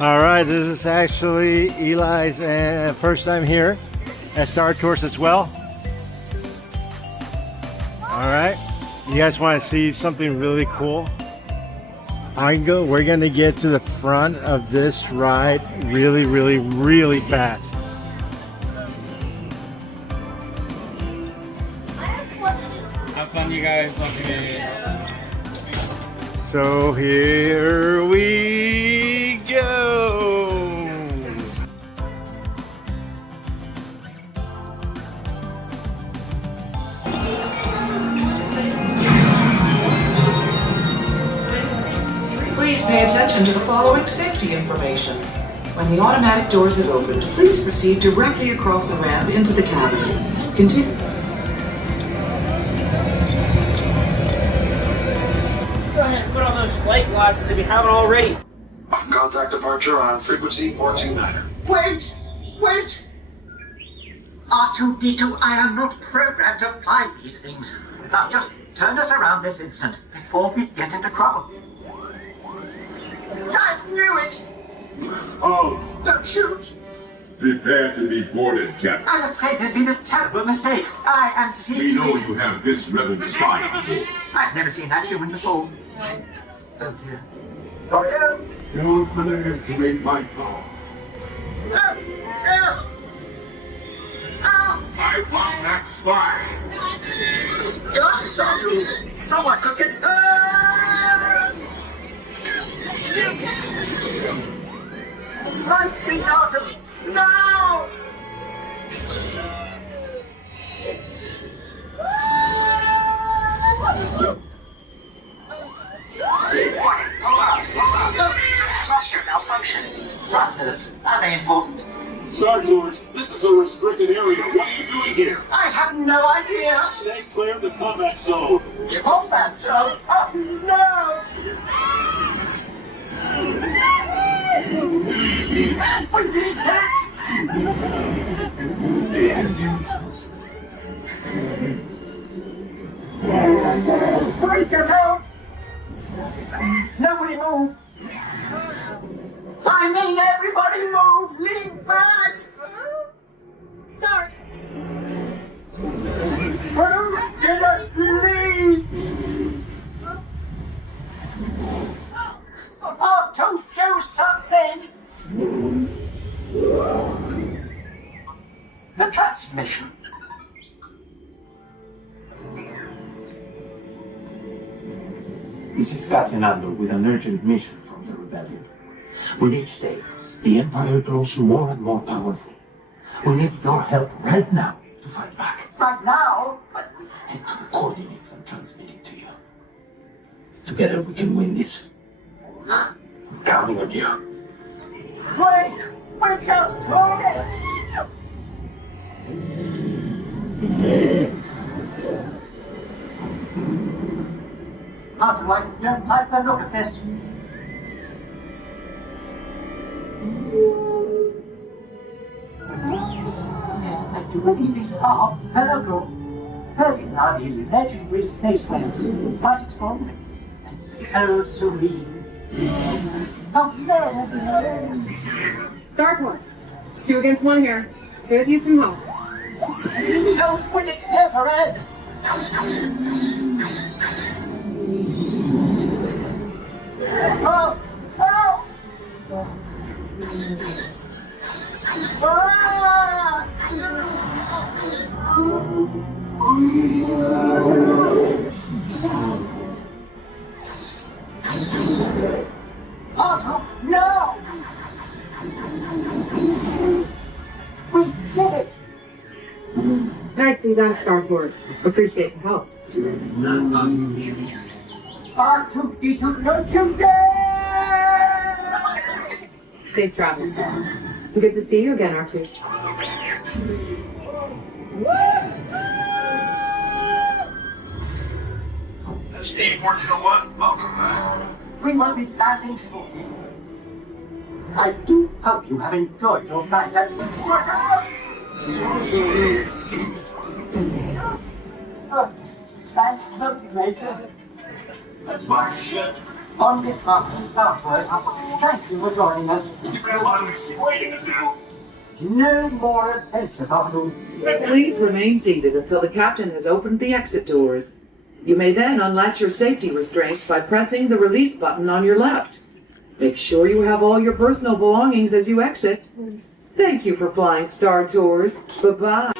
All right, this is actually Eli's first time here at Star Tours as well. All right, you guys want to see something really cool? We're gonna get to the front of this ride really fast. Have fun, you guys. Okay. So here we go. Please pay attention to the following safety information. When the automatic doors have opened, please proceed directly across the ramp into the cabin. Continue. Go ahead and put on those flight glasses if you haven't already. Contact departure on frequency 429er. Wait! Wait! R2-D2, I am not programmed to fly these things. Now just turn us around this instant before we get into trouble. I knew it! Oh, Don't shoot! prepare to be boarded, Captain. I'm afraid there's been a terrible mistake. I am seeing... We know you have this rebel spy on board. I've never seen that human before. Oh dear. Doctor? Don't underestimate my power. Oh! Oh! Oh! I want that spy. God, Sergeant! Someone could get hurt! Run, sweet Autumn! No! Thruster malfunction. Thrusters, are they important? Star Tours, this is a restricted area. What are you doing here? I have no idea. Stay clear of the combat zone. Combat zone? Oh, no! We need that! Brace yourself! Nobody move! I mean, everybody move! Lean back! Sorry. Who didn't leave? Oh, to do something! The transmission. This is Cassianando with an urgent mission from the rebellion. With each day, the Empire grows more and more powerful. We need your help right now to fight back. Right now? But Head to the coordinates and transmit it to you. Together we can win this. I'm counting on you. wait! We just promised! How do I don't like the look of this? Yes, I do believe these are hologram. Hurting are the legendary spaceways, quite extraordinary and so serene. Oh no! Star Tours. It's 2 against 1 here. Good you from home. Oh, will it ever end? Oh! Oh! Ah! Otto, no! We did it! Nicely done, Star Tours. Appreciate the help. R2-D2, don't you dare! Safe travels. Good to see you again, R2. Steve 401, welcome back. We will be landing shortly. I do hope you have enjoyed your night at Thank the Maker. That's my ship. On behalf of Star Tours, thank you for joining us. You've got a lot of explaining to do. No more adventures of you. Please remain seated until the captain has opened the exit doors. You may then unlatch your safety restraints by pressing the release button on your left. Make sure you have all your personal belongings as you exit. Thank you for flying Star Tours. Bye-bye.